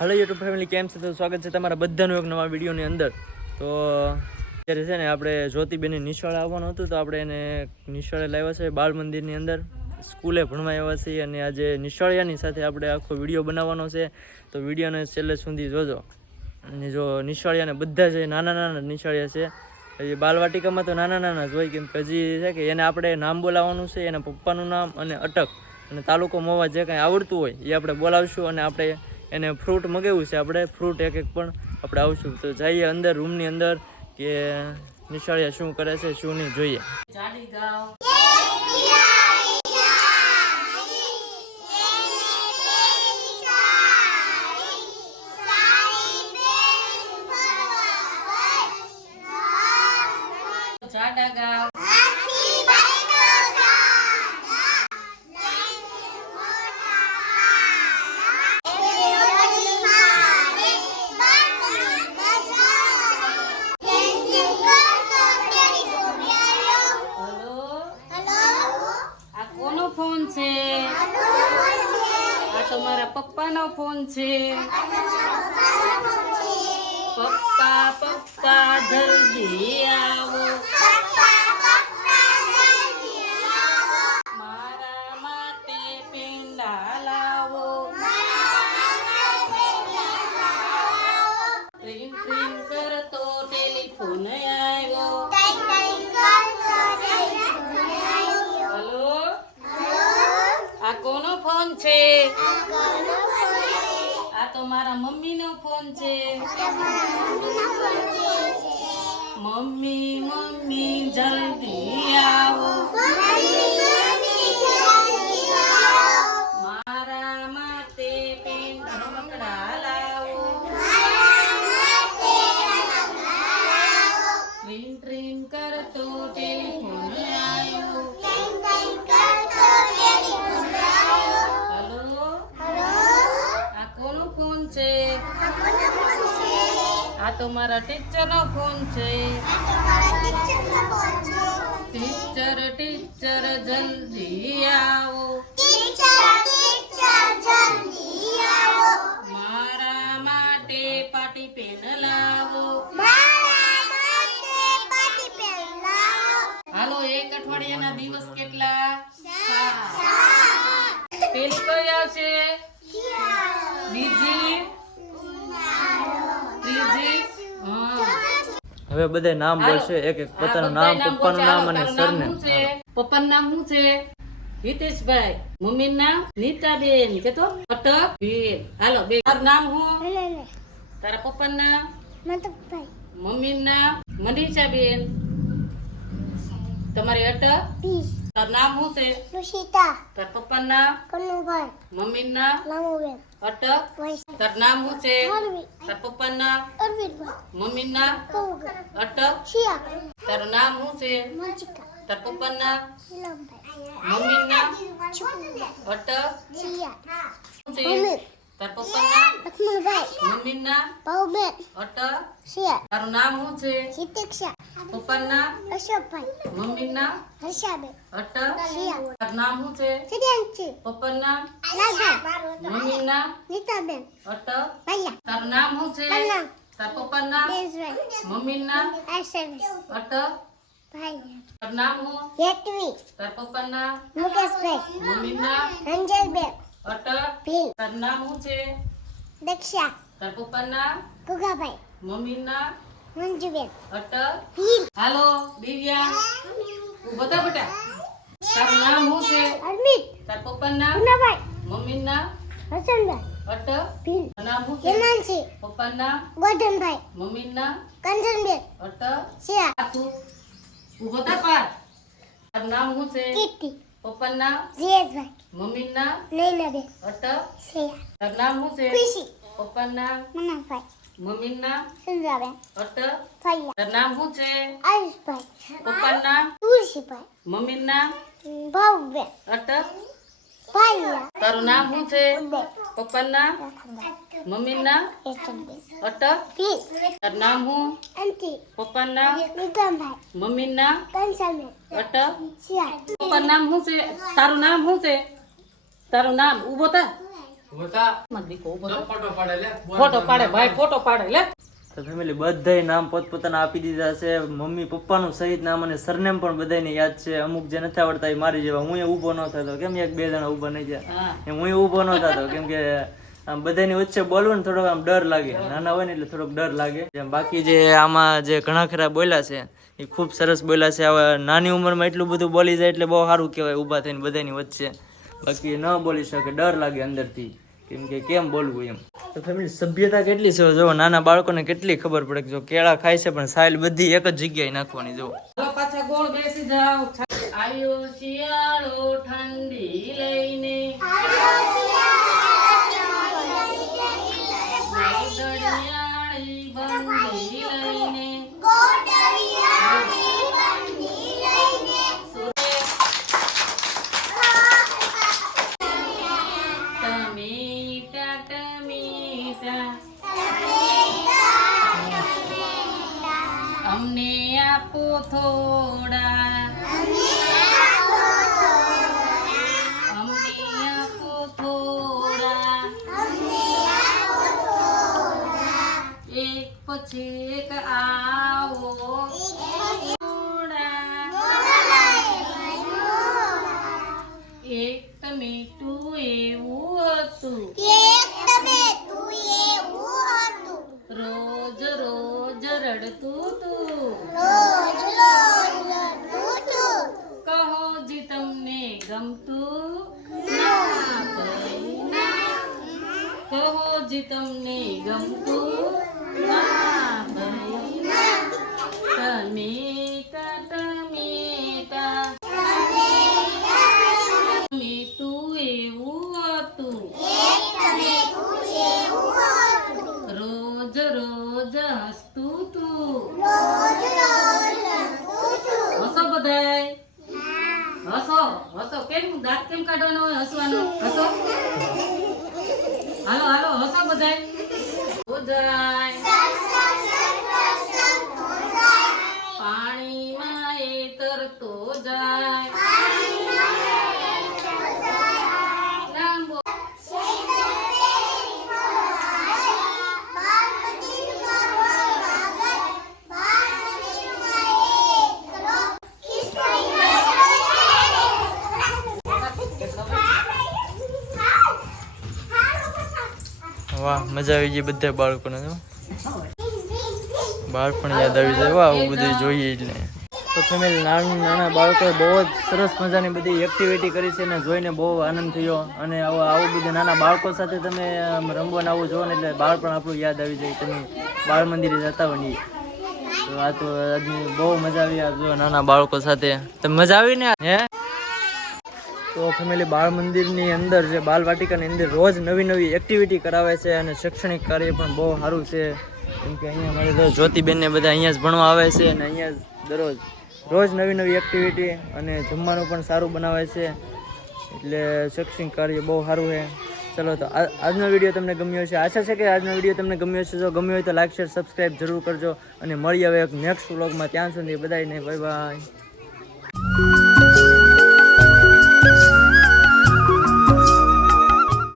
Hello YouTube family केम छे तो स्वागत है तमारा बधानु एक नवा विडियोनी अंदर। तो अत्यारे छे ने आपणे ज्योतिबेन निशाळे आववानुं हतुं तो आपणे एने निशाळे लाव्या छे बाळ मंदिरनी अंदर स्कूले भणवा આવ્યા છીએ અને આજે નિશાળિયાની સાથે આપણે આખો વિડીયો બનાવવાનો છે તો વિડીયોને છેલ્લે સુધી જોજો। અને જો નિશાળિયાને બધા જે નાના નાના નિશાળિયા છે એ બાલવાટિકામાં તો નાના નાના જ હોય કેમ કે હજી છે કે એને આપણે નામ બોલાવવાનું છે એના પપ્પાનું નામ અને અટક અને તાલુકો મોવા જે કાંઈ આવડતું હોય એ આપણે બોલાવશું અને આપણે એને ફ્રૂટ મગાવ્યું છે આપણે ફ્રૂટ એક એક પણ આપણે આવશું તો જઈએ અંદર રૂમની અંદર કે નિશાળિયા શું કરે છે શું નહીં જોઈએ। जाडा गाव फोन छे आ तुम्हारा पप्पा नो फोन छे। पप्पा पप्पा जल्दी आओ मारा माटे पेंडा लावो ट्रिंग ट्रिंग करतो टेलिफोन आयो। आ कोनो फोन छे आ तो मारा मम्मी नो फोन छे। मम्मी मम्मी जल्दी आओ मारा माटे पेंडा लावो ट्रिंग ट्रिंग करतो टेलिफोन आयो। आ तो मारा टीचर नो फोन छे। टीचर टीचर जल्दी आओ मारा माटे पाटी पेन लावो। हालो एक अठवाडियाना दिवस केटला पेली कई आवशे बीजी હવે બધા નામ બોલશે એક એક પોતાનું નામ પપ્પાનું નામ અને સરનેમ। પપ્પાનું નામ શું છે? હિતેશભાઈ। મમ્મીનું નામ નીતાબેન કે તો અટક બેન। હાલો બે તારું નામ શું? તારા પપ્પાનું નામ મતકભાઈ। મમ્મીનું નામ મનીષાબેન। તમારી અટક તારું નામ શું છે? રુષિતા। તારા પપ્પાનું નામ કનુભાઈ। મમ્મીનું નામ લામુબેન। અટક તારું નામ શું છે? તારા પપ્પાનું નામ અરવિંદભાઈ। મમ્મીનું નામ અટક તારું નામ શું છે? તારા પપ્પાનું નામ મમ્મીનું નામ અટક શું છે? તારા પપ્પાનું નામ મમ્મીનું નામ અટક તારું નામ શું છે? પપ્પાનું નામ અશોકભાઈ। મમ્મીનું નામ હર્ષાબેન। અટક તારું નામ શું છે? પપ્પાનું નામ મમ્મીનું નામ નીતાબેન। અટક તારું નામ શું છે? તારા પપ્પાનું નામ મમ્મીનું નામ અટક તારું નામ શું? તારા પપ્પાનું નામ મમ્મીનું નામ અટક તારું નામ શું છે? દક્ષા। તારા પપ્પાનું નામ મમ્મીનું નામ અટક હાલો દિવ્યા ઉભો થા બેટા। તારું નામ શું છે? તારા પપ્પાનું નામ મમ્મીનું નામ અટક નામ શું છે? પપ્પાનું નામ મમ્મીનું નામ અટક તું ઉભો થા પાર। તારું નામ શું છે? પપ્પાનું નામ મમ્મીનું નામ અટક તારું નામ શું છે? પપ્પાનું નામ મમ્મીનું નામ અટક તારું નામ શું છે? પપ્પાનું નામ મમ્મીનું નામ અટક તારું નામ શું છે? પપ્પાનું નામ મમ્મીનું નામ અટક તારું નામ શું? પપ્પાનું નામ મમ્મીનું નામ અટક પપ્પાનું નામ શું છે? તારું નામ શું છે? તારું નામ ઊભો થા। મારો દીકરો ઊભો થા. ફોટો પાડે ભાઈ, ફોટો પાડે લે. તો ફેમિલી બધાય નામ પોતપોતાના આપી દીધા છે. મમ્મી પપ્પાનું સહિત નામ અને સરનેમ પણ બધાને યાદ છે. અમુક જે નથી આવડતા એ મારી જેવા હું ઊભો ન થતો, કેમ એક બે જણા ઊભા નહીં થયા હા. એમ હું ઊભો ન થતો, કેમ કે આમ બધાની વચ્ચે બોલવું ને થોડોક આમ ડર લાગે. નાના હોય ને એટલે થોડોક ડર લાગે. જેમ બાકી જે આમાં જે ઘણા ખરા બોલ્યા છે એ ખૂબ સરસ બોલ્યા છે. હવે નાની ઉંમરમાં એટલું બધું બોલી જાય એટલે બહુ સારું કહેવાય ઊભા થઈને બધાની વચ્ચે. બાકી ન બોલી શકે, ડર લાગે અંદરથી, કેમ કે કેમ બોલવું એમ. તો ફેમિલી સભ્યતા કેટલી છે જો, નાના બાળકોને કેટલી ખબર પડે કે જો કેળા ખાય છે પણ સાયલ બધી એક જ જગ્યાએ નાખવાની. જો ચાલો પાછા ગોળ બેસી જાઓ. આયો શિયાળો ઠંડી લઈને, ગોદડિયાળી બંધી લઈને, ટમેટા ટમેટા અમને આપો થોડા, અમને આપો થોડા, એક પછી એક આવો એક ટમેટું એવું હતું, રોજ રોજ રડતું તું, કહો જી તમને ગમતું ના ભાઈ, કહો જી તમને ગમતું ના ભાઈ, ટમેટા ટમેટા ટમેટું એવું હતું, રોજ રોજ હસતું તું. હસો બધાય, હસો હસો. કેમ દાંત કેમ કાઢવાનો હોય હસવાનો? હસો. હાલો હાલો હસો બધાય. બધાય પાણીમાં એ તરતો જાય, લાંબો વાહ, મજા આવી ગઈ બધા બાળકોને. જો બાળપણ યાદ આવી જાય. વાહ, આવું બધું જોઈએ એટલે. તો ફેમિલી નાના બાળકોએ બહુ જ સરસ મજાની બધી એક્ટિવિટી કરી છે અને જોઈને બહુ આનંદ થયો. અને આવું બધું નાના બાળકો સાથે તમે રમવાનું આવું જોવો ને એટલે બાળપણ આપણું યાદ આવી જાય. તમે બાળ મંદિરે જતા હોય ને તો આ તો આજની બહુ મજા આવી. આ જો નાના બાળકો સાથે તમે મજા આવી ને હે. તો ફેમિલી બાળ મંદિરની અંદર જે બાલ વાટિકાની અંદર રોજ નવી નવી એક્ટિવિટી કરાવે છે અને શૈક્ષણિક કાર્ય પણ બહુ સારું છે. કેમ કે અહીંયા મારે તો જ્યોતિબેનને બધા અહીંયા જ ભણવા આવે છે અને અહીંયા જ રોજ નવી નવી એક્ટિવિટી અને જમવાનું પણ સારું બનાવે છે. એટલે શૈક્ષણિક કાર્ય બહુ સારું છે. ચલો તો આજનો વિડીયો તમને ગમ્યો છે. આશા છે કે આજનો વિડીયો તમને ગમ્યો છે. જો ગમ્યો હોય તો લાઈક શેર સબસ્ક્રાઈબ જરૂર કરજો અને મળી આવે એક નેક્સ્ટ વ્લોગમાં. ત્યાં સુધી બધાને બાય બાય.